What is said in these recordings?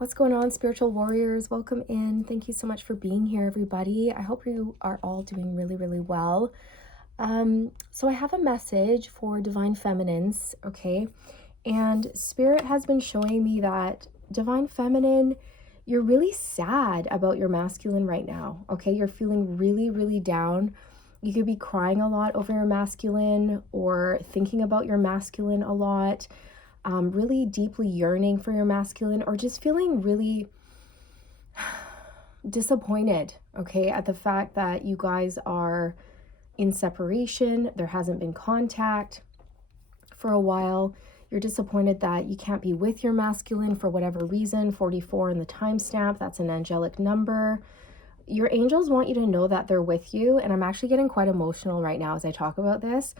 What's going on, spiritual warriors? Welcome in. Thank you so much for being here, everybody. I hope you are all doing really, really well. So I have a message for divine feminines, okay? And spirit has been showing me that divine feminine, you're really sad about your masculine right now, okay? You're feeling really, really down. You could be crying a lot over your masculine or thinking about your masculine a lot, really deeply yearning for your masculine, or just feeling really disappointed, okay, at the fact that you guys are in separation. There hasn't been contact for a while. You're disappointed that you can't be with your masculine for whatever reason. 44 in the timestamp, that's an angelic number. Your angels want you to know that they're with you. And I'm actually getting quite emotional right now as I talk about this,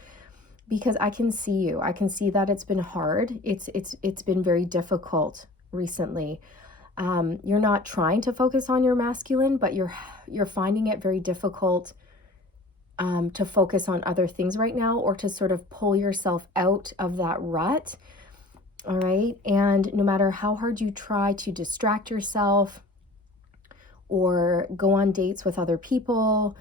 because I can see you. I can see that it's been hard. It's been very difficult recently. You're not trying to focus on your masculine, but you're finding it very difficult to focus on other things right now, or to sort of pull yourself out of that rut. All right. And no matter how hard you try to distract yourself or go on dates with other people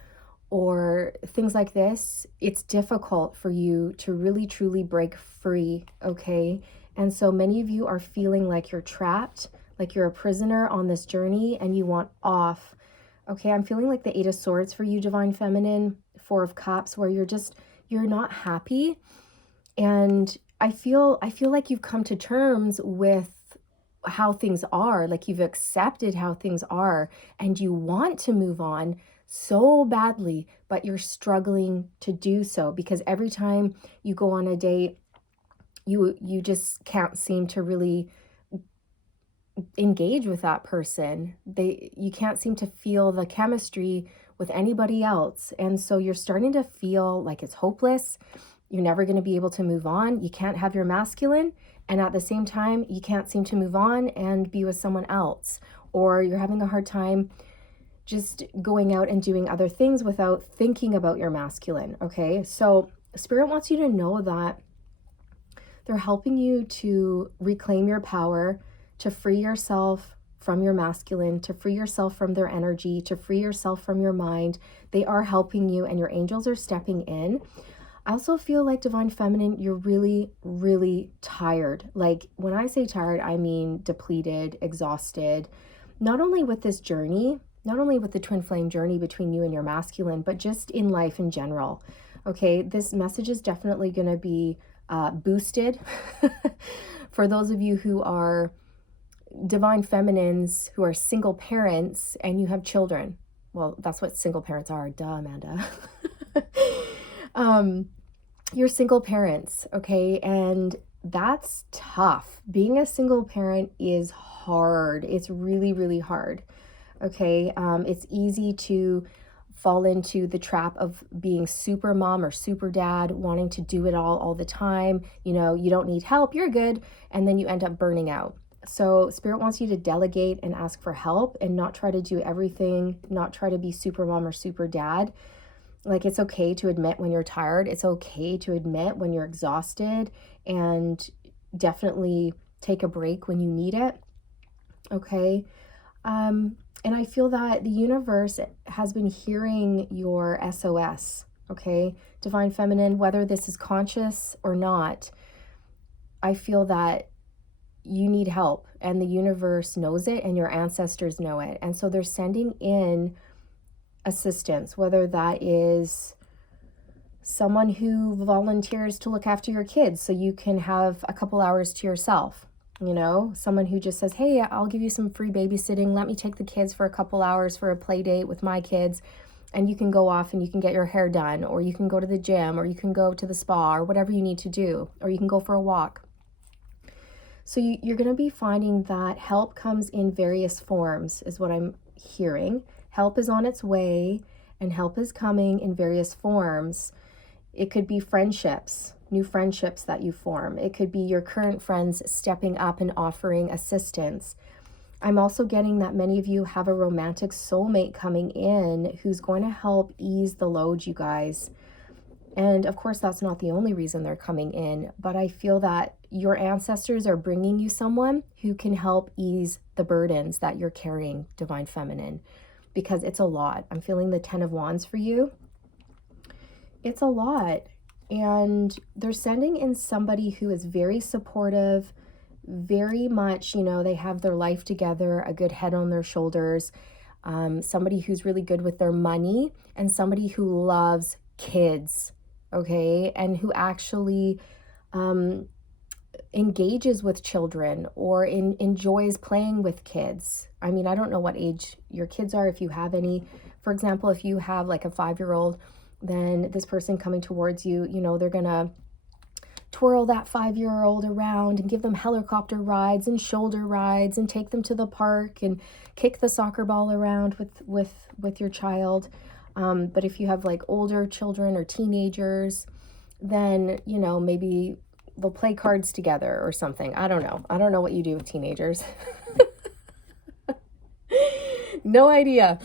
or things like this, it's difficult for you to really truly break free, okay? And so many of you are feeling like you're trapped, like you're a prisoner on this journey and you want off. Okay, I'm feeling like the Eight of Swords for you, divine feminine, Four of Cups, where you're not happy. And I feel like you've come to terms with how things are, like you've accepted how things are, and you want to move on so badly, but you're struggling to do so because every time you go on a date, you just can't seem to really engage with that person. You can't seem to feel the chemistry with anybody else. And so you're starting to feel like it's hopeless. You're never going to be able to move on. You can't have your masculine, and at the same time, you can't seem to move on and be with someone else. Or you're having a hard time just going out and doing other things without thinking about your masculine, okay? So Spirit wants you to know that they're helping you to reclaim your power, to free yourself from your masculine, to free yourself from their energy, to free yourself from your mind. They are helping you, and your angels are stepping in. I also feel like divine feminine, you're really, really tired. Like when I say tired, I mean depleted, exhausted, not only with this journey, not only with the twin flame journey between you and your masculine, but just in life in general. Okay, this message is definitely going to be boosted for those of you who are divine feminines, who are single parents and you have children. Well, that's what single parents are. Duh, Amanda. You're single parents, okay? And that's tough. Being a single parent is hard. It's really, really hard, okay? It's easy to fall into the trap of being super mom or super dad, wanting to do it all the time. You know, you don't need help, you're good. And then you end up burning out. So Spirit wants you to delegate and ask for help and not try to do everything, not try to be super mom or super dad. Like, it's okay to admit when you're tired. It's okay to admit when you're exhausted, and definitely take a break when you need it. Okay. And I feel that the universe has been hearing your SOS. Okay. Divine feminine, whether this is conscious or not, I feel that you need help, and the universe knows it, and your ancestors know it. And so they're sending in assistance, whether that is someone who volunteers to look after your kids so you can have a couple hours to yourself, you know, someone who just says, hey, I'll give you some free babysitting, let me take the kids for a couple hours for a play date with my kids, and you can go off and you can get your hair done, or you can go to the gym, or you can go to the spa, or whatever you need to do, or you can go for a walk. So you're going to be finding that help comes in various forms, is what I'm hearing. Help is on its way, and help is coming in various forms. It could be friendships, new friendships that you form. It could be your current friends stepping up and offering assistance. I'm also getting that many of you have a romantic soulmate coming in who's going to help ease the load, you guys. And of course, that's not the only reason they're coming in, but I feel that your ancestors are bringing you someone who can help ease the burdens that you're carrying, Divine Feminine, because it's a lot. I'm feeling the 10 of Wands for you. It's a lot. And they're sending in somebody who is very supportive, very much, you know, they have their life together, a good head on their shoulders, somebody who's really good with their money, and somebody who loves kids, okay, and who actually engages with children or enjoys playing with kids. I mean, I don't know what age your kids are, if you have any. For example, if you have like a 5-year-old, then this person coming towards you, you know, they're gonna twirl that 5-year-old around and give them helicopter rides and shoulder rides and take them to the park and kick the soccer ball around with your child. But if you have like older children or teenagers, then, you know, maybe they'll play cards together or something. I don't know what you do with teenagers. No idea.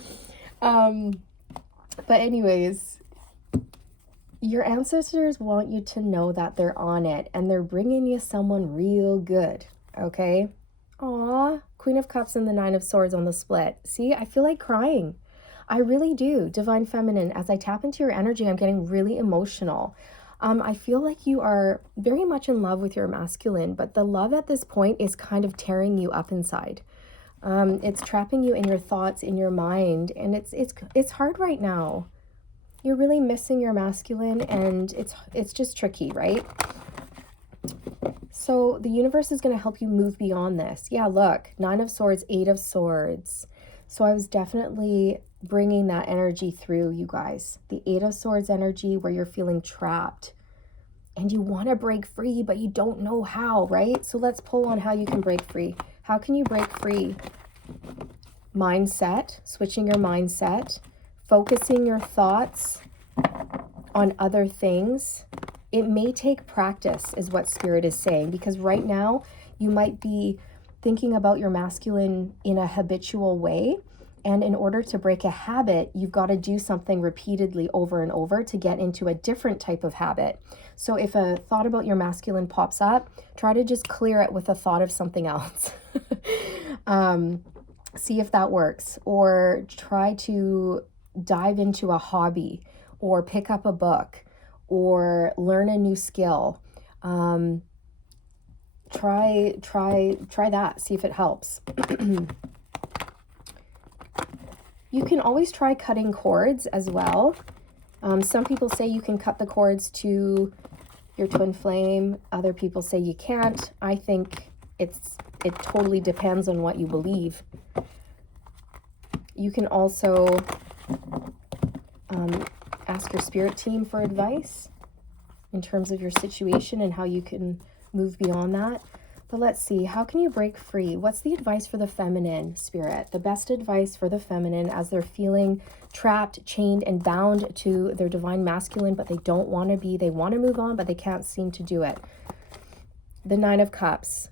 But anyways, your ancestors want you to know that they're on it and they're bringing you someone real good, okay? Aw, Queen of Cups and the Nine of Swords on the split. See, I feel like crying. I really do. Divine Feminine, as I tap into your energy, I'm getting really emotional. I feel like you are very much in love with your masculine, but the love at this point is kind of tearing you up inside. It's trapping you in your thoughts, in your mind, and it's hard right now. You're really missing your masculine, and it's just tricky, right? So the universe is going to help you move beyond this. Yeah, look, 9 of Swords, 8 of Swords. So I was definitely bringing that energy through, you guys. The 8 of Swords energy where you're feeling trapped and you want to break free, but you don't know how, right? So let's pull on how you can break free. How can you break free? Mindset, switching your mindset, focusing your thoughts on other things. It may take practice, is what Spirit is saying, because right now you might be thinking about your masculine in a habitual way. And in order to break a habit, you've got to do something repeatedly over and over to get into a different type of habit. So if a thought about your masculine pops up, try to just clear it with a thought of something else. See if that works. Or try to dive into a hobby or pick up a book or learn a new skill. Try that, see if it helps. You can always try cutting cords as well. Some people say you can cut the cords to your twin flame. Other people say you can't. I think it totally depends on what you believe. You can also ask your spirit team for advice in terms of your situation and how you can move beyond that. But let's see, how can you break free? What's the advice for the feminine, Spirit? The best advice for the feminine as they're feeling trapped, chained, and bound to their divine masculine, but they don't want to be. They want to move on, but they can't seem to do it. The 9 of Cups.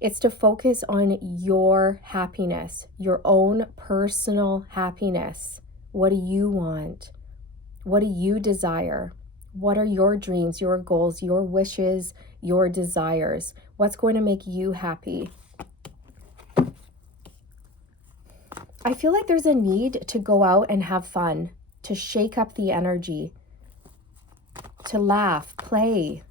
It's to focus on your happiness, your own personal happiness. What do you want? What do you desire? What are your dreams, your goals, your wishes, your desires? What's going to make you happy? I feel like there's a need to go out and have fun, to shake up the energy, to laugh, play.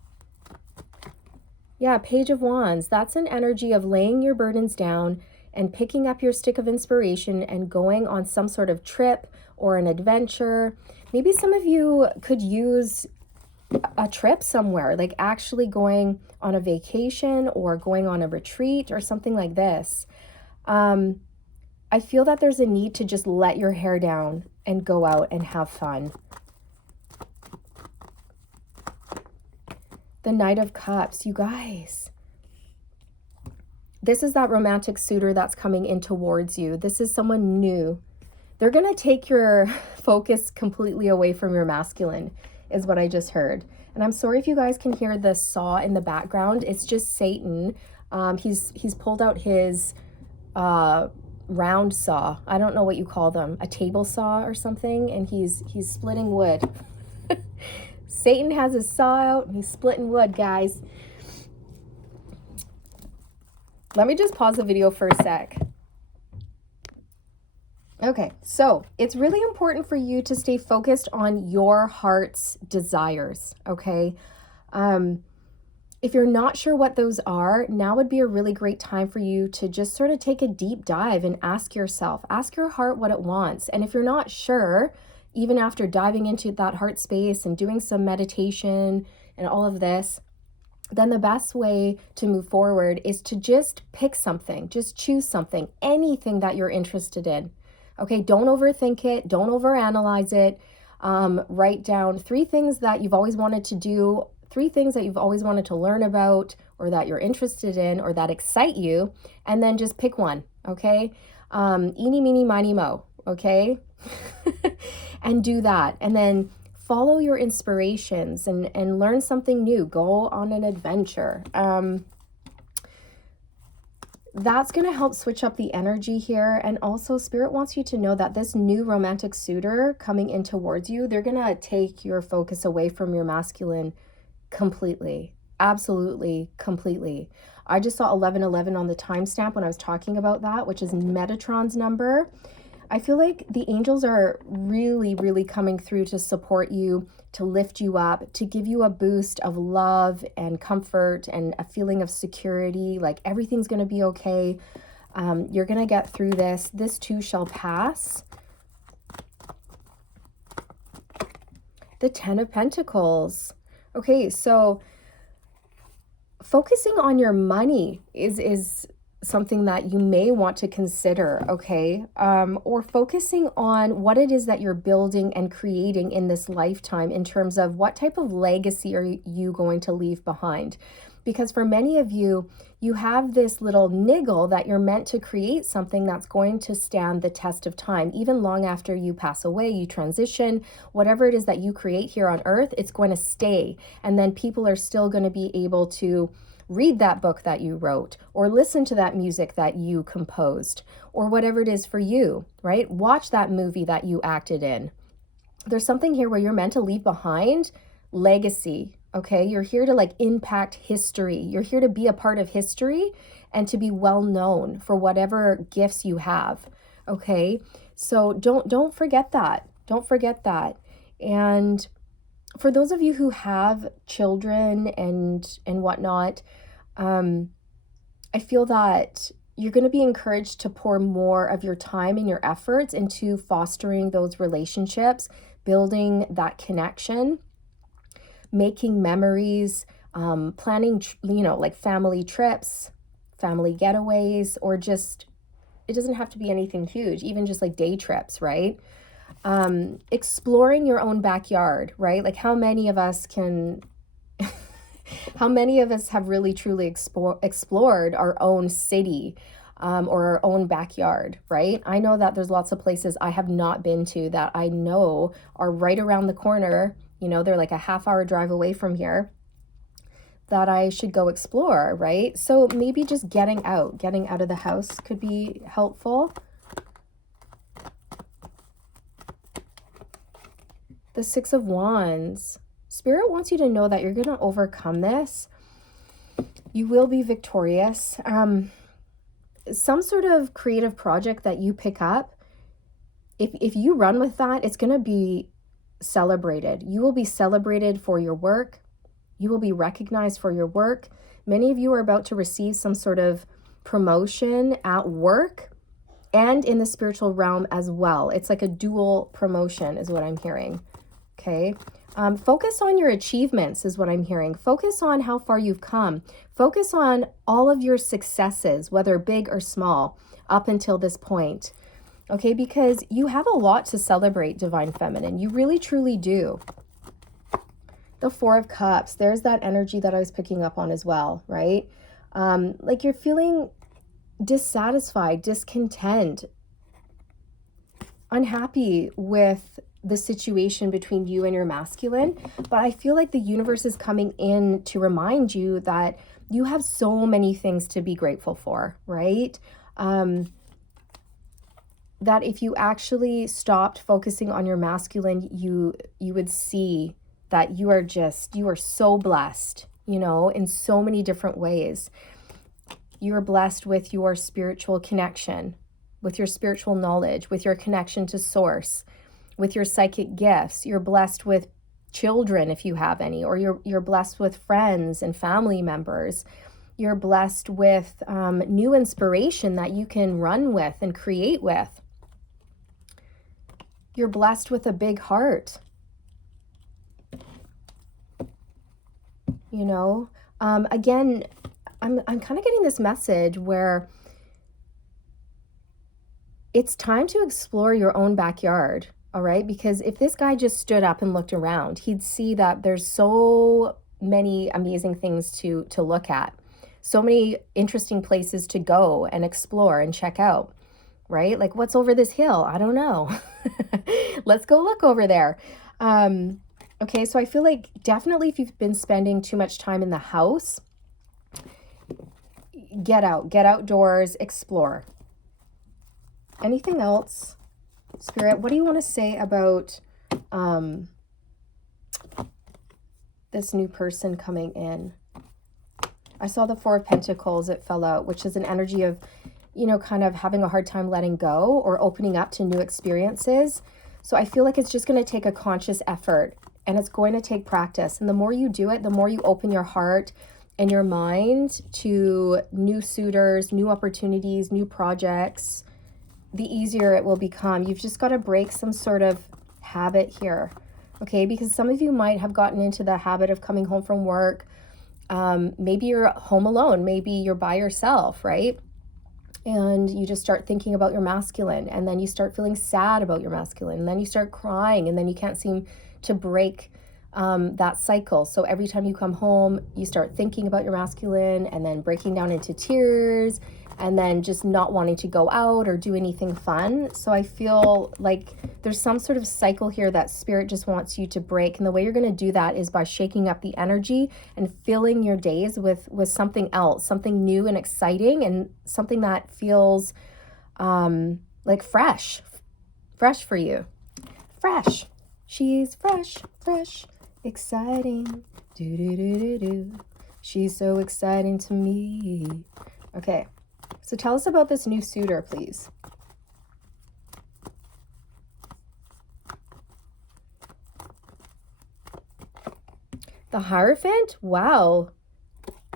Yeah, Page of Wands. That's an energy of laying your burdens down and picking up your stick of inspiration and going on some sort of trip or an adventure. Maybe some of you could use a trip somewhere, like actually going on a vacation or going on a retreat or something like this. I feel that there's a need to just let your hair down and go out and have fun. The Knight of Cups, you guys. This is that romantic suitor that's coming in towards you. This is someone new. They're going to take your focus completely away from your masculine, is what I just heard. And I'm sorry if you guys can hear the saw in the background. It's just Satan. He's pulled out his round saw. I don't know what you call them, a table saw or something, and he's splitting wood. Satan has his saw out and he's splitting wood, guys. Let me just pause the video for a sec. Okay, so it's really important for you to stay focused on your heart's desires, okay? If you're not sure what those are, now would be a really great time for you to just sort of take a deep dive and ask yourself, ask your heart what it wants. And if you're not sure, even after diving into that heart space and doing some meditation and all of this, then the best way to move forward is to just pick something, just choose something, anything that you're interested in. Okay, don't overthink it, don't overanalyze it. Write down 3 things that you've always wanted to do, 3 things that you've always wanted to learn about, or that you're interested in, or that excite you, and then just pick one, okay? Eeny, meeny, miny, mo, okay? And do that. And then follow your inspirations and learn something new. Go on an adventure. That's going to help switch up the energy here. And also, Spirit wants you to know that this new romantic suitor coming in towards you, they're going to take your focus away from your masculine completely. Absolutely, completely. I just saw 1111 on the timestamp when I was talking about that, which is Metatron's number. I feel like the angels are really, really coming through to support you, to lift you up, to give you a boost of love and comfort and a feeling of security, like everything's going to be okay. You're going to get through this. This too shall pass. The 10 of Pentacles. Okay, so focusing on your money is something that you may want to consider, okay? Or focusing on what it is that you're building and creating in this lifetime in terms of what type of legacy are you going to leave behind. Because for many of you, you have this little niggle that you're meant to create something that's going to stand the test of time. Even long after you pass away, you transition, whatever it is that you create here on earth, it's going to stay. And then people are still going to be able to read that book that you wrote, or listen to that music that you composed, or whatever it is for you, right? Watch that movie that you acted in. There's something here where you're meant to leave behind legacy, okay? You're here to like impact history. You're here to be a part of history and to be well known for whatever gifts you have, okay? So don't forget that. Don't forget that. And for those of you who have children and whatnot, I feel that you're going to be encouraged to pour more of your time and your efforts into fostering those relationships, building that connection, making memories, planning, like family trips, family getaways, or just, it doesn't have to be anything huge, even just like day trips, right? Exploring your own backyard, right? Like how many of us have really truly explored our own city, or our own backyard, right? I know that there's lots of places I have not been to that I know are right around the corner. They're like a half-hour drive away from here that I should go explore, right? So maybe just getting out of the house could be helpful. The 6 of Wands. Spirit wants you to know that you're going to overcome this. You will be victorious. Some sort of creative project that you pick up, if you run with that, it's going to be celebrated. You will be celebrated for your work. You will be recognized for your work. Many of you are about to receive some sort of promotion at work and in the spiritual realm as well. It's like a dual promotion is what I'm hearing. Okay. Focus on your achievements is what I'm hearing. Focus on how far you've come. Focus on all of your successes, whether big or small, up until this point. Okay, because you have a lot to celebrate, Divine Feminine. You really, truly do. The 4 of Cups, there's that energy that I was picking up on as well, right? Like you're feeling dissatisfied, discontent, unhappy with the situation between you and your masculine. But I feel like the universe is coming in to remind you that you have so many things to be grateful for, right? That if you actually stopped focusing on your masculine, you would see that you are so blessed, you know, in so many different ways. You are blessed with your spiritual connection, with your spiritual knowledge, with your connection to source, with your psychic gifts. You're blessed with children if you have any, or you're blessed with friends and family members. You're blessed with new inspiration that you can run with and create with. You're blessed with a big heart. You know, again, I'm kind of getting this message where it's time to explore your own backyard, all right? Because if this guy just stood up and looked around, he'd see that there's so many amazing things to look at, so many interesting places to go and explore and check out, right? Like, what's over this hill? I don't know. Let's go look over there. Okay, so I feel like definitely if you've been spending too much time in the house, get out, get outdoors, explore. Anything else, Spirit? What do you want to say about this new person coming in? I saw the Four of Pentacles, it fell out, which is an energy of, you know, kind of having a hard time letting go or opening up to new experiences. So I feel like it's just going to take a conscious effort, and it's going to take practice. And the more you do it, the more you open your heart and your mind to new suitors, new opportunities, new projects, the easier it will become. You've just got to break some sort of habit here, okay? Because some of you might have gotten into the habit of coming home from work. Maybe you're home alone. Maybe you're by yourself, right? And you just start thinking about your masculine, and then you start feeling sad about your masculine, and then you start crying, and then you can't seem to break that cycle. So every time you come home, you start thinking about your masculine and then breaking down into tears and then just not wanting to go out or do anything fun. So I feel like there's some sort of cycle here that Spirit just wants you to break. And the way you're going to do that is by shaking up the energy and filling your days with something else, something new and exciting, and something that feels like fresh for you. Fresh. She's fresh, exciting. Do do do do do. She's so exciting to me. Okay. So tell us about this new suitor, please. The Hierophant? Wow.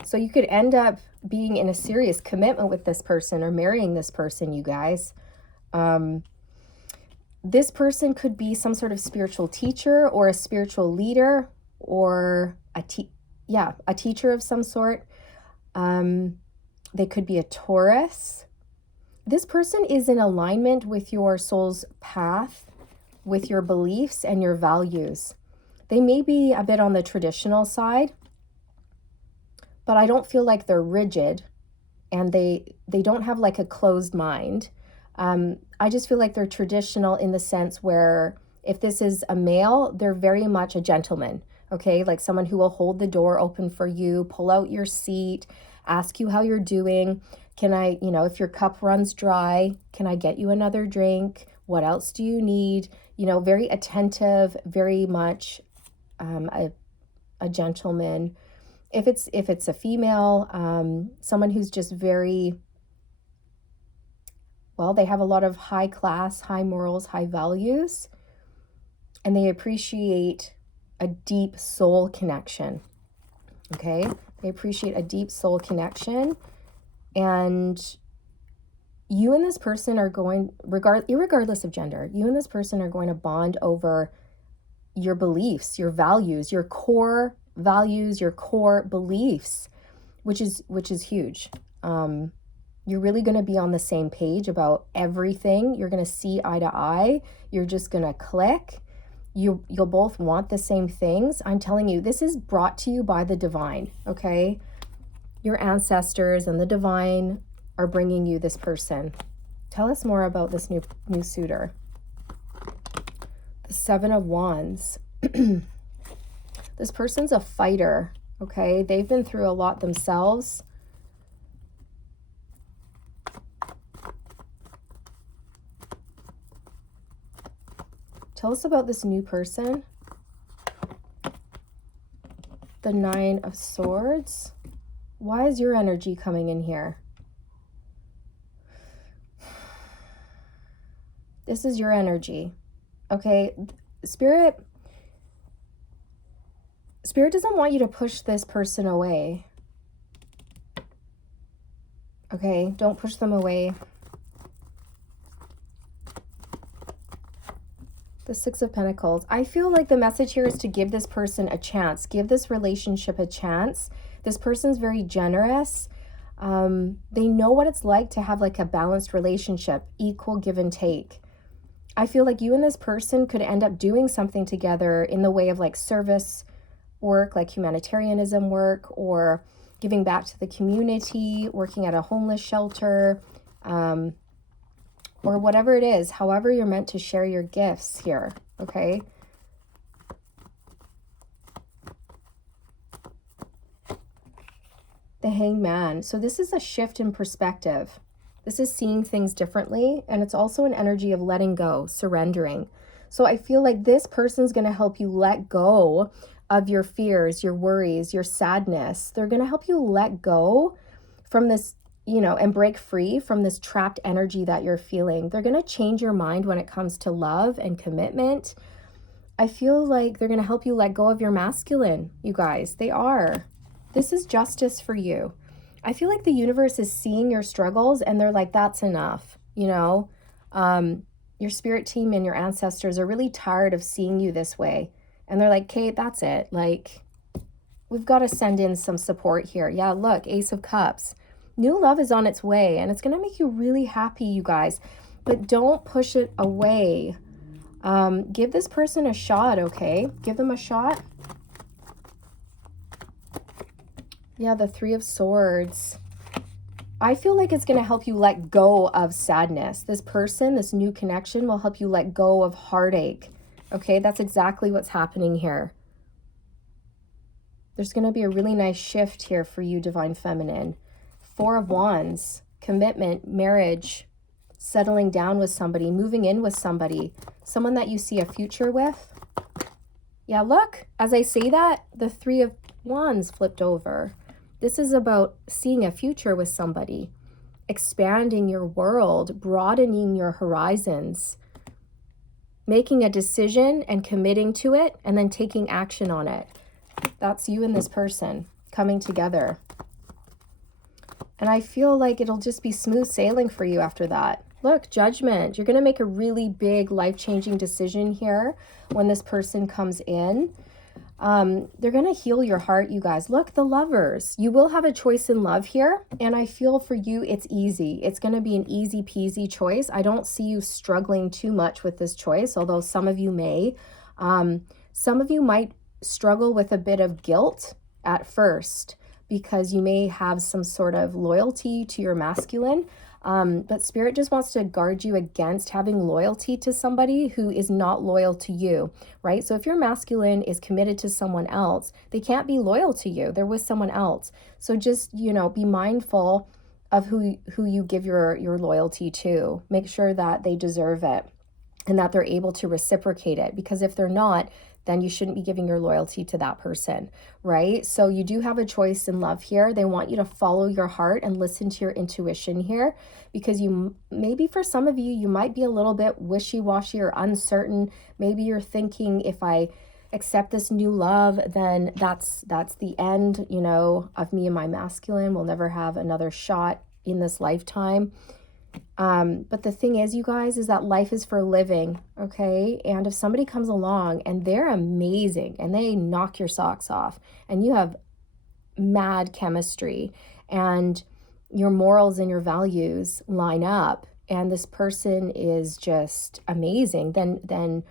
So you could end up being in a serious commitment with this person or marrying this person, you guys. This person could be some sort of spiritual teacher or a spiritual leader or a teacher of some sort. They could be a Taurus. This person is in alignment with your soul's path, with your beliefs and your values. They may be a bit on the traditional side, but I don't feel like they're rigid, and they don't have like a closed mind. I just feel like they're traditional in the sense where if this is a male, they're very much a gentleman, okay? Like someone who will hold the door open for you, pull out your seat, ask you how you're doing. Can I, if your cup runs dry, can I get you another drink? What else do you need? Very attentive, very much a gentleman. If it's a female, someone who's just very, well, they have a lot of high class, high morals, high values, and they appreciate a deep soul connection, okay? They appreciate a deep soul connection, and you and this person are going, regardless of gender, you and this person are going to bond over your beliefs, your values, your core values, your core beliefs, which is huge. You're really going to be on the same page about everything. You're going to see eye to eye. You're just going to click. You'll both want the same things. I'm telling you, this is brought to you by the divine, okay? Your ancestors and the divine are bringing you this person. Tell us more about this new suitor. The Seven of Wands. This person's a fighter, okay? They've been through a lot themselves. Tell us about this new person. the 9 of Swords. Why is your energy coming in here? This is your energy, okay? Spirit doesn't want you to push this person away, okay? Don't push them away. The 6 of Pentacles. I feel like the message here is to give this person a chance. Give this relationship a chance. This person's very generous. They know what it's like to have like a balanced relationship, equal give and take. I feel like you and this person could end up doing something together in the way of like service work, like humanitarianism work, or giving back to the community, working at a homeless shelter, or whatever it is, however you're meant to share your gifts here, okay? The Hanged Man. So this is a shift in perspective. This is seeing things differently, and it's also an energy of letting go, surrendering. So I feel like this person's going to help you let go of your fears, your worries, your sadness. They're going to help you let go from this, you know, and break free from this trapped energy that you're feeling. They're going to change your mind when it comes to love and commitment. I feel like they're going to help you let go of your masculine, you guys. They are. This is justice for you. I feel like the universe is seeing your struggles and they're like, that's enough, you know? Your spirit team and your ancestors are really tired of seeing you this way. And they're like, Kate, that's it. Like, we've got to send in some support here. Yeah, look, Ace of Cups. New love is on its way, and it's going to make you really happy, you guys. But don't push it away. Give this person a shot, okay? Give them a shot. Yeah, the 3 of Swords. I feel like it's going to help you let go of sadness. This person, this new connection will help you let go of heartache. Okay, that's exactly what's happening here. There's going to be a really nice shift here for you, Divine Feminine. 4 of Wands, commitment, marriage, settling down with somebody, moving in with somebody, someone that you see a future with. Yeah, look, as I say that, the 3 of Wands flipped over. This is about seeing a future with somebody, expanding your world, broadening your horizons, making a decision and committing to it, and then taking action on it. That's you and this person coming together. And I feel like it'll just be smooth sailing for you after that. Look, Judgment. You're going to make a really big life-changing decision here when this person comes in. They're going to heal your heart, you guys. Look, the Lovers. You will have a choice in love here. And I feel for you, it's easy. It's going to be an easy peasy choice. I don't see you struggling too much with this choice, although some of you may. Some of you might struggle with a bit of guilt at first because you may have some sort of loyalty to your masculine. But Spirit just wants to guard you against having loyalty to somebody who is not loyal to you, right? So if your masculine is committed to someone else, they can't be loyal to you. They're with someone else. So just, you know, be mindful of who you give your loyalty to. Make sure that they deserve it and that they're able to reciprocate it. Because if they're not, then you shouldn't be giving your loyalty to that person, right? So you do have a choice in love here. They want you to follow your heart and listen to your intuition here, because you maybe for some of you, you might be a little bit wishy-washy or uncertain. Maybe you're thinking, if I accept this new love, then that's the end, you know, of me and my masculine. We'll never have another shot in this lifetime. But the thing is, you guys, is that life is for living, okay? And if somebody comes along and they're amazing and they knock your socks off and you have mad chemistry and your morals and your values line up and this person is just amazing, then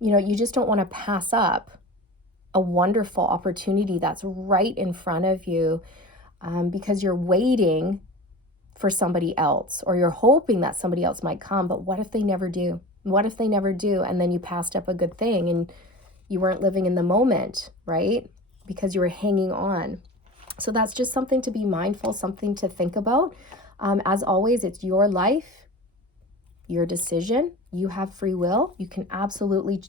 you know, you just don't want to pass up a wonderful opportunity that's right in front of you, because you're waiting for somebody else, or you're hoping that somebody else might come. But what if they never do? What if they never do? And then you passed up a good thing and you weren't living in the moment, right? Because you were hanging on. So that's just something to be mindful, something to think about. As always, it's your life, your decision. You have free will. You can absolutely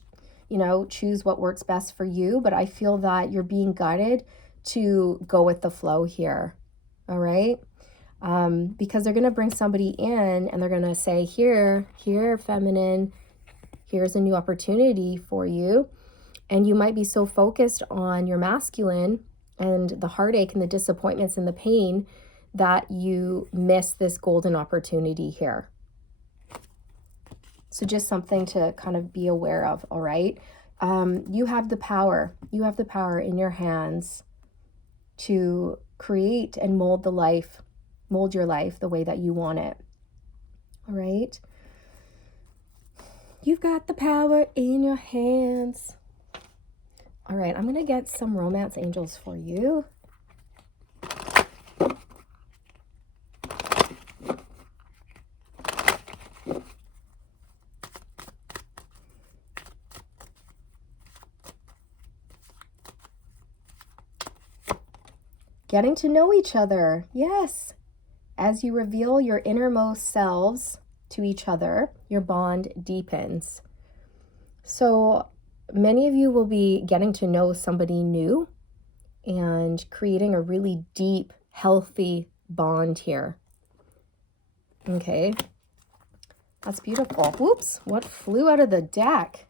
choose what works best for you. But I feel that you're being guided to go with the flow here. All right. Because they're going to bring somebody in and they're going to say, here, feminine, here's a new opportunity for you. And you might be so focused on your masculine and the heartache and the disappointments and the pain that you miss this golden opportunity here. So just something to kind of be aware of, all right? You have the power. You have the power in your hands to create and mold your life the way that you want it, all right? You've got the power in your hands. All right, I'm going to get some romance angels for you. Getting to know each other. Yes. As you reveal your innermost selves to each other, your bond deepens. So many of you will be getting to know somebody new and creating a really deep, healthy bond here. Okay. That's beautiful. Whoops, what flew out of the deck?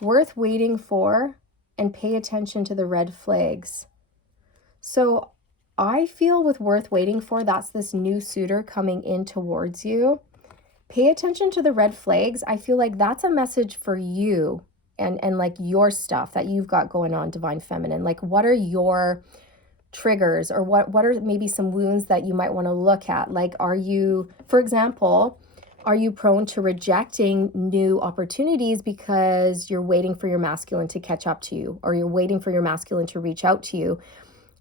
Worth waiting for, and pay attention to the red flags. So I feel with worth waiting for, that's this new suitor coming in towards you. Pay attention to the red flags. I feel like that's a message for you and like your stuff that you've got going on, Divine Feminine. Like, what are your triggers, or what are maybe some wounds that you might want to look at? Like, are you, for example, are you prone to rejecting new opportunities because you're waiting for your masculine to catch up to you, or you're waiting for your masculine to reach out to you?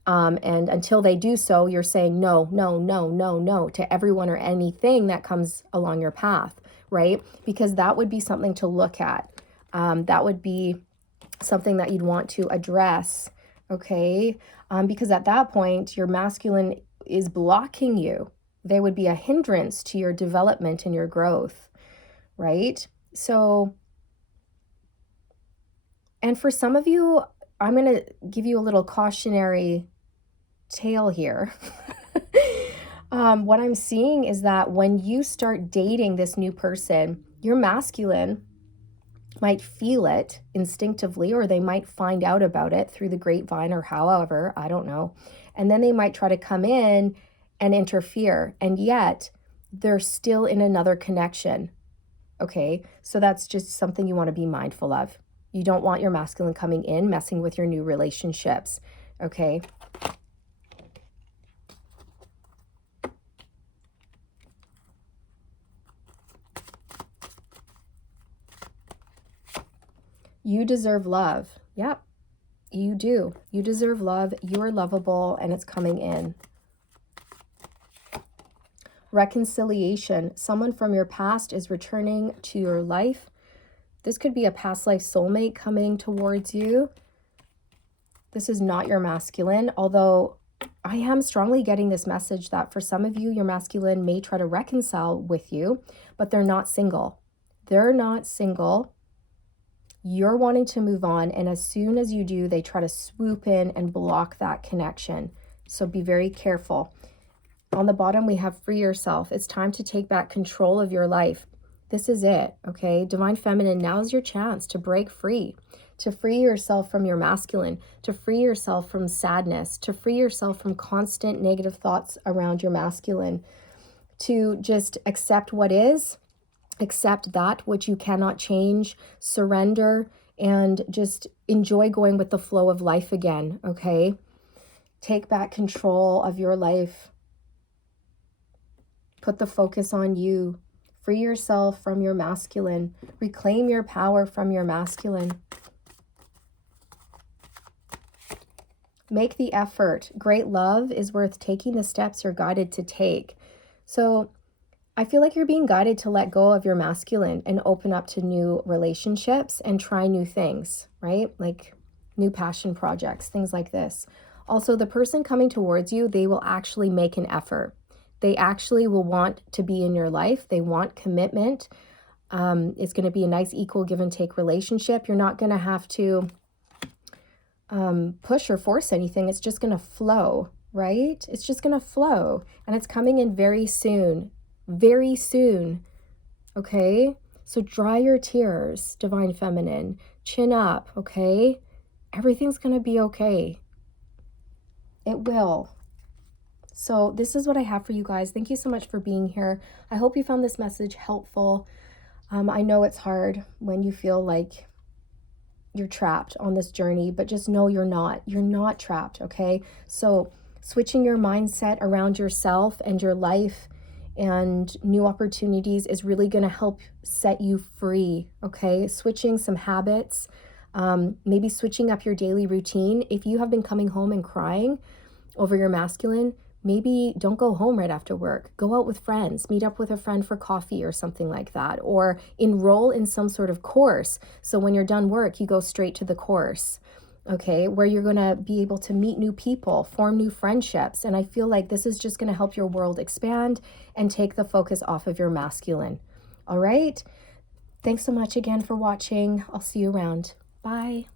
And until they do so, you're saying no, no, no, no, no to everyone or anything that comes along your path, right? Because that would be something to look at. That would be something that you'd want to address, okay? Because at that point, your masculine is blocking you. They would be a hindrance to your development and your growth, right? So, and for some of you, I'm going to give you a little cautionary tale here. What I'm seeing is that when you start dating this new person, your masculine might feel it instinctively, or they might find out about it through the grapevine or however, I don't know. And then they might try to come in and interfere, and yet they're still in another connection. Okay, so that's just something you want to be mindful of. You don't want your masculine coming in, messing with your new relationships. Okay. You deserve love. Yep, you do. You deserve love. You're lovable, and it's coming in. Reconciliation. Someone from your past is returning to your life. This could be a past life soulmate coming towards you. This is not your masculine, although I am strongly getting this message that for some of you, your masculine may try to reconcile with you, but they're not single. They're not single. You're wanting to move on, and as soon as you do, they try to swoop in and block that connection. So be very careful. On the bottom, we have free yourself. It's time to take back control of your life. This is it, okay? Divine Feminine, now's your chance to break free, to free yourself from your masculine, to free yourself from sadness, to free yourself from constant negative thoughts around your masculine, to just accept what is, accept that which you cannot change, surrender, and just enjoy going with the flow of life again, okay? Take back control of your life. Put the focus on you. Free yourself from your masculine. Reclaim your power from your masculine. Make the effort. Great love is worth taking the steps you're guided to take. So I feel like you're being guided to let go of your masculine and open up to new relationships and try new things, right? Like new passion projects, things like this. Also, the person coming towards you, they will actually make an effort. They actually will want to be in your life. They want commitment. It's going to be a nice, equal give and take relationship. You're not going to have to push or force anything. It's just going to flow, right? It's just going to flow. And it's coming in very soon. Very soon. Okay? So dry your tears, Divine Feminine. Chin up, okay? Everything's going to be okay. It will. So this is what I have for you guys. Thank you so much for being here. I hope you found this message helpful. I know it's hard when you feel like you're trapped on this journey, but just know you're not. You're not trapped, okay? So switching your mindset around yourself and your life and new opportunities is really going to help set you free, okay? Switching some habits, maybe switching up your daily routine. If you have been coming home and crying over your masculine, maybe don't go home right after work. Go out with friends, meet up with a friend for coffee or something like that, or enroll in some sort of course. So when you're done work, you go straight to the course, okay, where you're going to be able to meet new people, form new friendships. And I feel like this is just going to help your world expand and take the focus off of your masculine. All right. Thanks so much again for watching. I'll see you around. Bye.